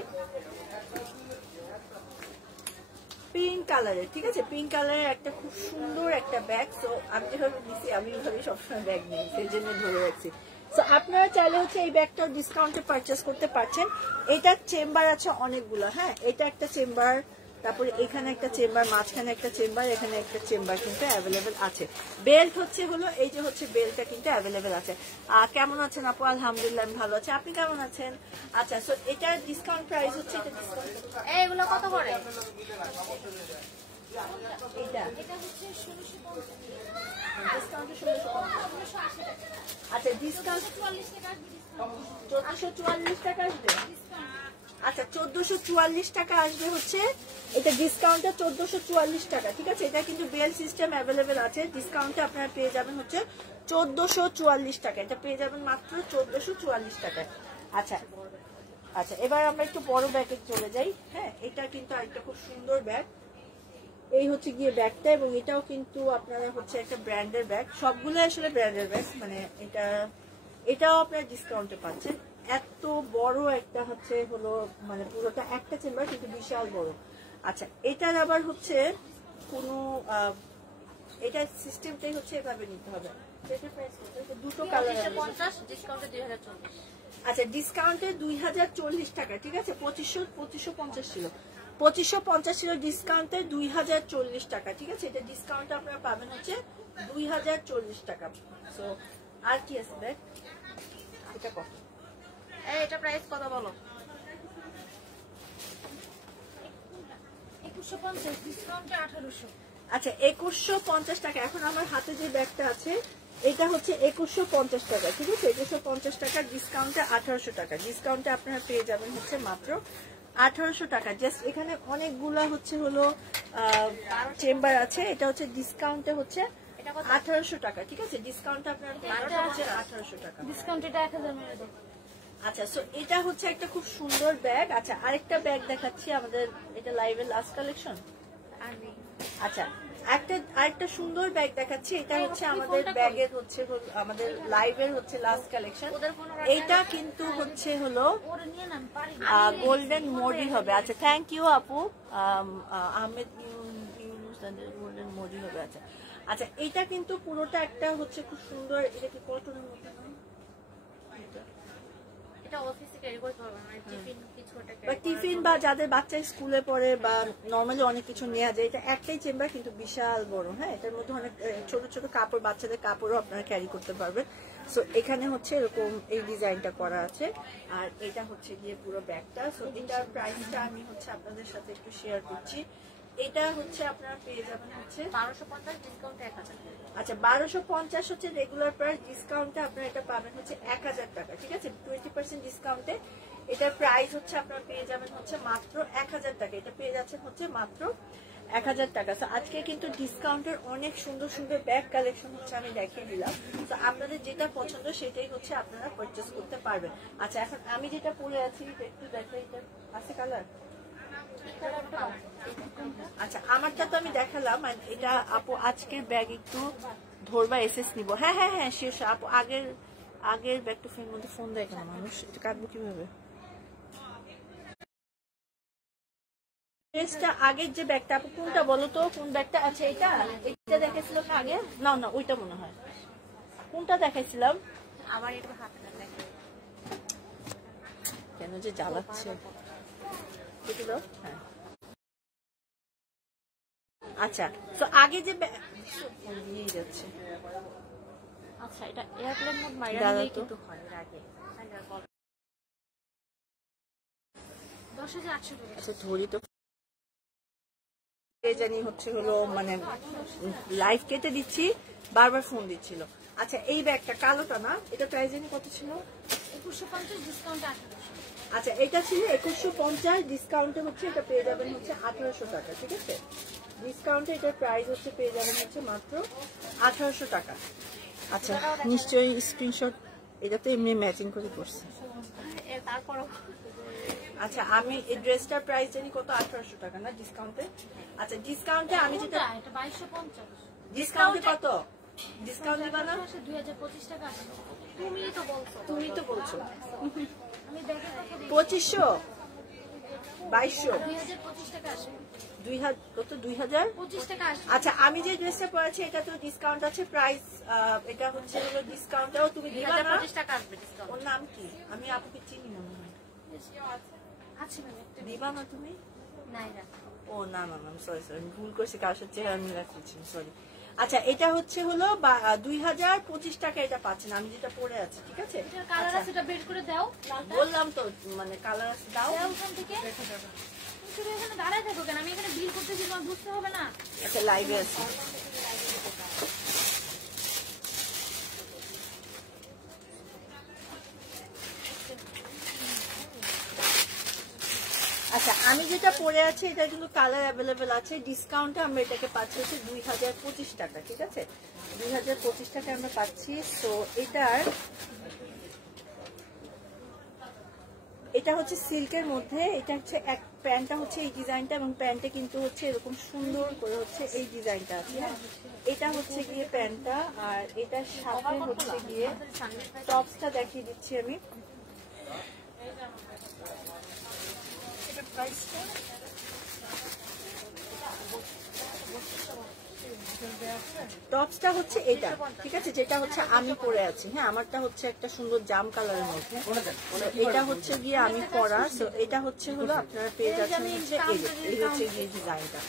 পিঙ্ক কালারের। ঠিক আছে, পিঙ্ক কালারের একটা খুব সুন্দর একটা ব্যাগ। সো আমি যেভাবে দিচ্ছি আমি ওইভাবে সবসময় ব্যাগ নিই, সেই জন্য ধরে রাখছি। সো আপনারা চাইলে হচ্ছে এই ব্যাগটা ডিসকাউন্টে পারচেস করতে পারছেন। এটার চেম্বার আছে অনেকগুলো। হ্যাঁ এটা একটা চেম্বার, তারপরে এখানে একটা চেম্বার, মাঝখানে একটা চেম্বার, এখানে একটা চেম্বার কিন্তু অ্যাভেলেবেল আছে। বেল্ট হচ্ছে হলো এই যে হচ্ছে বেল্টটা কিন্তু অ্যাভেলেবেল আছে। কেমন আছেন আপু? আলহামদুলিল্লাহ আমি ভালো আছি, আপনি কেমন আছেন? আচ্ছা সো এটার ডিসকাউন্ট প্রাইস হচ্ছে, এটা ডিসকাউন্ট এগুলো কত করে? এটা হচ্ছে 1650। ডিসকাউন্টে 1680 টাকা। আচ্ছা ডিসকাউন্ট 1444 টাকা আসবে। আচ্ছা 1444 টাকা আসবে হচ্ছে এটা ডিসকাউন্টে 1444 টাকা। ঠিক আছে, এটা কিন্তু বেল সিস্টেম অ্যাভেলেবেল আছে। ডিসকাউন্টে আপনারা পেয়ে যাবেন হচ্ছে 1444 টাকা। এটা পেয়ে যাবেন মাত্র 1444 টাকায়। আচ্ছা আচ্ছা এবার আমরা একটু বড় ব্যাগে চলে যাই। হ্যাঁ এটা কিন্তু আরেকটা খুব সুন্দর ব্যাগ। এই হচ্ছে গিয়ে ব্যাগটা, এবং এটাও কিন্তু আপনারা হচ্ছে একটা ব্র্যান্ডের ব্যাগ। সবগুলো আসলে ব্র্যান্ডের ব্যাগ, মানে এটাও আপনারা ডিসকাউন্টে পাচ্ছেন। এত বড় একটা হচ্ছে হলো, মানে পুরোটা একটা চেম্বার কিন্তু বিশাল বড়। আচ্ছা এটার আবার হচ্ছে কোনো এটা সিস্টেমটাই হচ্ছে এভাবে নিতে হবে। দুটো কালার। আচ্ছা ডিসকাউন্টে 2040 টাকা, ঠিক আছে। 2550 ছিল, 2550 ছিল ডিসকাউন্টে 2040 টাকা, ঠিক আছে। এটা ডিসকাউন্টে আপনারা পাবেন হচ্ছে 2040 টাকা। সো আর কি আছে ব্যাগ? এটা কত? এটা প্রাইস কত বলো? 2150, ডিসকাউন্টে 1800। আচ্ছা 2150 টাকা। এখন আমার হাতে যে ব্যাগটা আছে এটা হচ্ছে 2150 টাকা, ঠিক আছে। 2150 টাকা, ডিসকাউন্টে 1800 টাকা। ডিসকাউন্টে আপনারা পেয়ে যাবেন হচ্ছে মাত্র 1800 টাকা। জাস্ট এখানে অনেকগুলা হচ্ছে হলো চেম্বার আছে। এটা হচ্ছে ডিসকাউন্টে হচ্ছে 1800 টাকা, ঠিক আছে। ডিসকাউন্টে আপনারা হচ্ছে 1800 টাকা। ডিসকাউন্ট এটা 1000 মেরে দাও। আচ্ছা সো এটা হচ্ছে একটা খুব সুন্দর ব্যাগ। আচ্ছা আরেকটা ব্যাগ দেখাচ্ছি আমাদের, এটা লাইভের লাস্ট কালেকশন। আচ্ছা আরেকটা সুন্দর ব্যাগ দেখাচ্ছি। এটা হচ্ছে আমাদের ব্যাগের হচ্ছে আমাদের লাইভের হচ্ছে লাস্ট কালেকশন। এটা কিন্তু হচ্ছে হলো গোল্ডেন মোডি হবে। আচ্ছা থ্যাংক ইউ আপু, আহমেদ গোল্ডেন মোডি হবে। আচ্ছা আচ্ছা এটা কিন্তু পুরোটা একটা হচ্ছে খুব সুন্দর। এটা কি কটনের মধ্যে? টিফিন বা যাদের বাচ্চা স্কুলে পড়ে বা নর্মালি অনেক কিছু নেওয়া যায়। এটা একটাই চেম্বার কিন্তু বিশাল বড়। হ্যাঁ এটার মধ্যে অনেক ছোট ছোট কাপড়, বাচ্চাদের কাপড়ও আপনারা ক্যারি করতে পারবেন। সো এখানে হচ্ছে এরকম এই ডিজাইনটা করা আছে। আর এটা হচ্ছে গিয়ে পুরো ব্যাগটা। সো এটার প্রাইসটা আমি হচ্ছে আপনাদের সাথে একটু শেয়ার করছি। এটা হচ্ছে আপনারা পেয়ে যাবেন হচ্ছে 1250, ডিসকাউন্টে 1000। আচ্ছা 1250 হচ্ছে রেগুলার প্রাইস, ডিসকাউন্টে আপনারা এটা পাবেন হচ্ছে 1000 টাকা, ঠিক আছে। 20% ডিসকাউন্টে এটার প্রাইস হচ্ছে আপনারা পেয়ে যাবেন হচ্ছে মাত্র 1000 টাকা। এটা পেয়ে যাচ্ছেন হচ্ছে মাত্র 1000 টাকা। তো আজকে কিন্তু ডিসকাউন্টের অনেক সুন্দর সুন্দর ব্যাগ কালেকশন হচ্ছে আমি দেখিয়ে দিলাম। তো আপনাদের যেটা পছন্দ সেটাই হচ্ছে আপনারা পারচেজ করতে পারবেন। আচ্ছা এখন আমি যেটা পরে আছি একটু দেখাই, এটা আছে কালার। আচ্ছা আমারটা তো আমি দেখালাম। এটা আপু আজকের ব্যাগ একটু ধরবা, এসএস নিব। হ্যাঁ হ্যাঁ হ্যাঁ শেষ আপু। আগের ব্যাগটা ফোনের মধ্যে ফোন দেয় কেন মানুষ? এটা কাটবো কিভাবে? আগের যে ব্যাগটা আপু কোনটা বলো তো, কোন ব্যাগটা? আচ্ছা এটা দেখাইছিল না আগে? না না ওইটা মনে হয়। কোনটা দেখাইছিলাম? আমার একটু হাতে কেন যে জ্বালাচ্ছে। হ্যাঁ আচ্ছা তো আগে যে যাচ্ছে। আচ্ছা এটা এয়ারপ্লেন মোড মাইরা নিয়ে কিন্তু হয় আগে 10800 টাকা। আচ্ছা ধরি তো জানি হচ্ছে হলো মানে লাইভ কেটে দিচ্ছি, বারবার ফোন দিচ্ছিল। আচ্ছা এই ব্যাগটা কালোটা না, এটা প্রাইস জানি কত ছিল? 2150, ডিসকাউন্ট 1800। আচ্ছা এটা ছিল 2150, ডিসকাউন্টে হচ্ছে এটা পেয়ে যাবেন হচ্ছে 1800 টাকা, ঠিক আছে। ডিসকাউন্টে এটার প্রাইস হচ্ছে পেয়ে যাবেন হচ্ছে মাত্র 1800 টাকা। আচ্ছা নিশ্চয়ই স্ক্রিনশট, এটা তো এমনি ম্যাচিং করে করছে। তারপরও আচ্ছা আমি এই ড্রেসটার প্রাইস জানি কত? 1800 টাকা না ডিসকাউন্টে? আচ্ছা ডিসকাউন্টে আমি যেটা, এটা 2250। ডিসকাউন্টে কত ডিসকাউন্ট দিবা না? 2025 টাকা। তুমি তো বলছো আমি ব্যাগে কত দিই? 2500 2200 2025 টাকা আসবে। 2025 টাকা আসবে। আচ্ছা আমি যে ড্রেসটা পরেছি এটা তো ডিসকাউন্ট আছে, প্রাইস এটা হচ্ছে হলো ডিসকাউন্টটাও তুমি দিবা না? 2025 টাকা আসবে ডিসকাউন্ট। ওর নাম কি? আমি আপুকে চিনি না মনে হয়। আছে মানে একটা দিবা না তুমি? নাইরা। ও না না না সরি আমি ভুল করছি, কার সাথে চেহারা মিলা করছি, সরি। আচ্ছা এটা হচ্ছে হলো 2025 টাকা এটা পাচ্ছেন, আমি যেটা পরে আছি, ঠিক আছে। এটা কালার আছে, এটা বের করে দাও। বললাম তো মানে কালার আছে, দাও ওখান থেকে তুমি এখানে দাঁড়ায় থাকো কেন? আমি এখানে বিল করতেছি, তোমার বুঝতে হবে না? আচ্ছা লাইভে আছি। আচ্ছা আমি যেটা পরে আছি এটা কিন্তু কালার অ্যাভেলেবেল আছে। ডিসকাউন্টে আমরা এটাকে পাচ্ছি হচ্ছে 2025 টাকা, ঠিক আছে। 2025 টাকা আমরা পাচ্ছি। তো এটা হচ্ছে সিল্কের মধ্যে। এটা হচ্ছে এক প্যান্টটা হচ্ছে এই ডিজাইনটা, এবং প্যান্টে কিন্তু হচ্ছে এরকম সুন্দর করে হচ্ছে এই ডিজাইনটা আছে। এটা হচ্ছে গিয়ে প্যান্টটা, আর এটার সাথে হচ্ছে গিয়ে টপসটা দেখিয়ে দিচ্ছি আমি। টপসটা হচ্ছে এটা, ঠিক আছে, যেটা হচ্ছে আমি পরে আছি। হ্যাঁ, আমারটা হচ্ছে একটা সুন্দর জাম কালারের মধ্যে, এটা হচ্ছে গিয়ে আমি পরা। সো এটা হচ্ছে হলো আপনারা পেয়ে যাচ্ছেন হচ্ছে এই হচ্ছে গিয়ে ডিজাইনটা,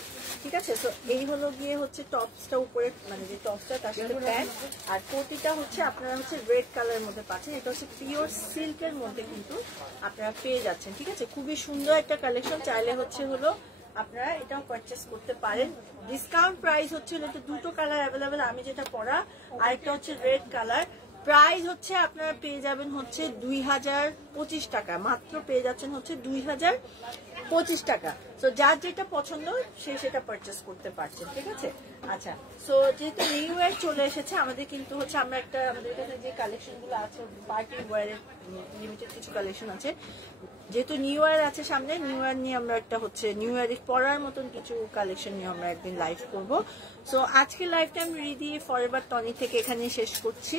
ঠিক আছে। সো এই হলো গিয়ে হচ্ছে টপসটা উপরে, মানে যে টপসটা তার সাথে প্যান্ট, আর কোটিটা হচ্ছে আপনারা হচ্ছে রেড কালারের মধ্যে পাচ্ছেন। এটা হচ্ছে পিওর সিল্কের মধ্যে কিন্তু আপনারা পেয়ে যাচ্ছেন, ঠিক আছে। খুবই সুন্দর একটা কালেকশন, চাইলে হচ্ছে হলো আপনারা এটাও পারচেস করতে পারেন। ডিসকাউন্ট প্রাইস হচ্ছে এটা দুটো কালার অ্যাভেলেবেল, আমি যেটা পরা, আরেকটা হচ্ছে রেড কালার। প্রাইস হচ্ছে আপনারা পেয়ে যাবেন হচ্ছে 2025 টাকা, মাত্র পেয়ে যাচ্ছেন হচ্ছে 2025 টাকা। তো যার যেটা পছন্দ সে সেটা পারচেস করতে পারছেন, ঠিক আছে। আচ্ছা, সো যেহেতু নিউ ইয়ার চলে এসেছে আমাদের কিন্তু হচ্ছে আমরা একটা আমাদের কাছে যে কালেকশন গুলো আছে পার্টি ওয়ারের লিমিটেড কিছু কালেকশন আছে, যেহেতু নিউ ইয়ার আছে সামনে, নিউ ইয়ার নিয়ে আমরা একটা হচ্ছে নিউ ইয়ারে পরার মতন কিছু কালেকশন নিয়ে আমরা একদিন লাইভ করব। সো আজকে লাইভটা আমি রিদি ফরএভার টনি থেকে এখানে শেষ করছি।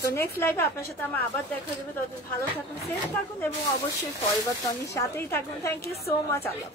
তো নেক্সট লাইভে আপনার সাথে আমার আবার দেখা যাবে। ততদিন ভালো থাকুন, সেফ থাকুন এবং অবশ্যই ফরএভার টনির সাথেই থাকুন। Thank you so much. Allah.